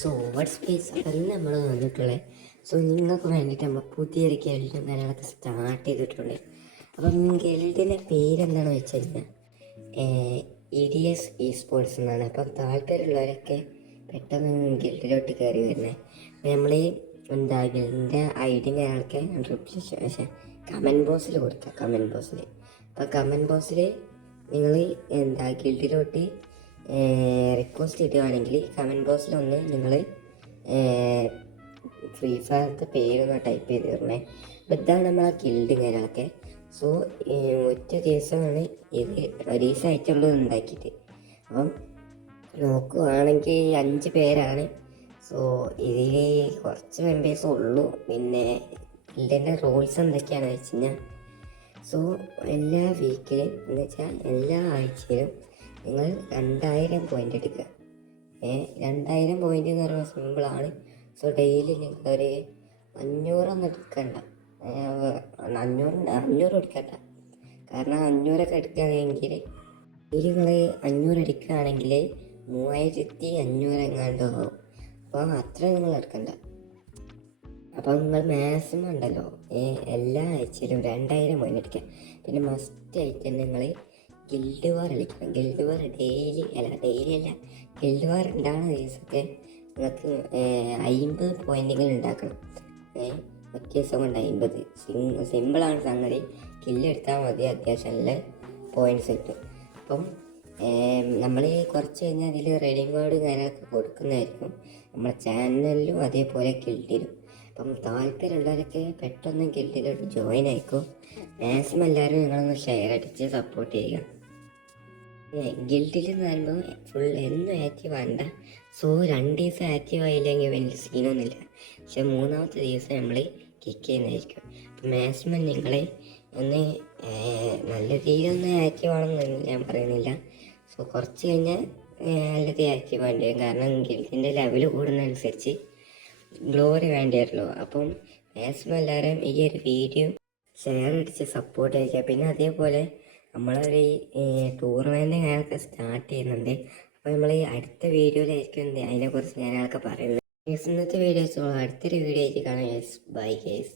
So what's space അപ്പം നമ്മൾ വന്നിട്ടുള്ളത്. സോ നിങ്ങൾക്ക് വേണ്ടിയിട്ട് നമ്മൾ പുതിയൊരു ഗിൽഡും കാര്യങ്ങളൊക്കെ സ്റ്റാർട്ട് ചെയ്തിട്ടുണ്ട്. അപ്പം ഗിൽഡിൻ്റെ പേരെന്താണെന്ന് വെച്ച് കഴിഞ്ഞാൽ ഇ സ്പോർട്സ് എന്നാണ്. അപ്പം താല്പര്യമുള്ളവരൊക്കെ പെട്ടെന്ന് ഗിൽഡിലോട്ട് കയറി വരുന്നത്. നമ്മൾ ഗിൽഡിൻ്റെ ഐഡിയും കാര്യങ്ങളൊക്കെ പക്ഷേ കമൻറ്റ് ബോക്സിൽ കൊടുക്കുക. കമൻറ്റ് ബോക്സിൽ അപ്പം കമൻറ്റ് ബോക്സിൽ നിങ്ങൾ ഗിൽഡിലോട്ട് റിക്വസ്റ്റ് ഇടുകയാണെങ്കിൽ കമൻറ്റ് ബോക്സിലൊന്ന് നിങ്ങൾ ഫ്രീ ഫയറിൻ്റെ പേരൊന്ന് ടൈപ്പ് ചെയ്ത് തരണേ. അപ്പോൾ ഇതാണ് നമ്മളെ ഗിൽഡ് കാര്യങ്ങളൊക്കെ. സോ ഒറ്റ ദിവസമാണ് ഇത് റീസായിട്ടുള്ളത് ഉണ്ടാക്കിയിട്ട്. അപ്പം നോക്കുകയാണെങ്കിൽ 5 പേരാണ്. സോ ഇതിൽ കുറച്ച് മെമ്പേഴ്സ് ഉള്ളൂ. പിന്നെ ഗിൽഡിൻ്റെ റൂൾസ് എന്തൊക്കെയാണെന്ന് വെച്ച് കഴിഞ്ഞാൽ, സോ എല്ലാ വീക്കിലും എന്ന് വെച്ചാൽ എല്ലാ ആഴ്ചയിലും നിങ്ങൾ 2000 പോയിൻ്റ് എടുക്കുക. 2000 പോയിൻ്റ് എന്ന് പറയുമ്പോൾ സിമ്പിളാണ്. സോ ഡെയിലി നിങ്ങളൊരു 500 എടുക്കണ്ട, 500 എടുക്കണ്ട. കാരണം 500 എടുക്കുകയാണെങ്കിൽ നിങ്ങൾ 500 എടുക്കുകയാണെങ്കിൽ 3500 എങ്ങാണ്ടോ ആവും. അപ്പോൾ അത്ര നിങ്ങൾ എടുക്കണ്ട. അപ്പോൾ നിങ്ങൾ മാക്സിമം ഉണ്ടല്ലോ എല്ലാ ആഴ്ചയിലും 2000 പോയിൻ്റ് എടുക്കുക. പിന്നെ മസ്റ്റ് ആയിട്ട് നിങ്ങൾ ഗിൽഡ് വാർ കളിക്കണം. ഗിൽഡ് വാർ ഡെയിലി അല്ല, ഗിൽഡ് വാർ ഉണ്ടാകുന്ന ദിവസമൊക്കെ നിങ്ങൾക്ക് 50 പോയിൻ്റുകൾ ഉണ്ടാക്കണം. ഒറ്റ ദിവസം കൊണ്ട് 50. സിമ്പിളാണ് സംഗതി. കില്ലെടുത്താൽ മതി, അത്യാവശ്യം നല്ല പോയിൻറ്റ്സ് കിട്ടും. അപ്പം നമ്മൾ കുറച്ച് കഴിഞ്ഞാൽ അതിൽ റെഡിങ് കാർഡ് കാര്യങ്ങളൊക്കെ കൊടുക്കുന്നതായിരിക്കും നമ്മുടെ ചാനലിലും അതേപോലെ ഗിൽഡിലും. അപ്പം താല്പര്യമുള്ളവരൊക്കെ പെട്ടെന്ന് ഗിൽഡിലോട്ട് ജോയിൻ ആയിക്കോ. മാക്സിമം എല്ലാവരും നിങ്ങളൊന്ന് ഷെയർ അടിച്ച് സപ്പോർട്ട് ചെയ്യുക. ഗിൽഡിൽ എന്ന് പറയുമ്പോൾ ഫുൾ എന്നും ആക്റ്റീവ് ആകണ്ട. സോ 2 ദിവസം ആക്റ്റീവ് ആയില്ലെങ്കിൽ വലിയ സീനൊന്നുമില്ല. പക്ഷെ 3ാമത്തെ ദിവസം നമ്മൾ കിക്ക് ചെയ്യുന്നതായിരിക്കും. അപ്പം മാക്സിമം നിങ്ങൾ ഒന്ന് നല്ല രീതിയിലൊന്ന് ആക്റ്റീവ് ആണെന്ന് ഞാൻ പറയുന്നില്ല. സോ കുറച്ച് കഴിഞ്ഞാൽ നല്ല രീതി ആക്റ്റീവ് ആവേണ്ടി വരും. കാരണം ഗിൽഡിൻ്റെ ലെവൽ കൂടുന്നതനുസരിച്ച് ഗ്ലോറി വേണ്ടി വരുമല്ലോ. അപ്പം മാക്സിമം എല്ലാവരും ഈ ഒരു വീഡിയോ ഷെയർ അടിച്ച് സപ്പോർട്ട് ചെയ്യുക. പിന്നെ അതേപോലെ നമ്മളൊരു ടൂർണമെൻറ്റ് കാര്യങ്ങളൊക്കെ സ്റ്റാർട്ട് ചെയ്യുന്നുണ്ട്. അപ്പോൾ നമ്മൾ അടുത്ത വീഡിയോയിലായിരിക്കും അതിനെക്കുറിച്ച് ഞാനൊക്കെ പറയുന്നത്. ഇന്നത്തെ വീഡിയോസ് അടുത്തൊരു വീഡിയോ ആയിട്ട് കാണാം. Bye guys.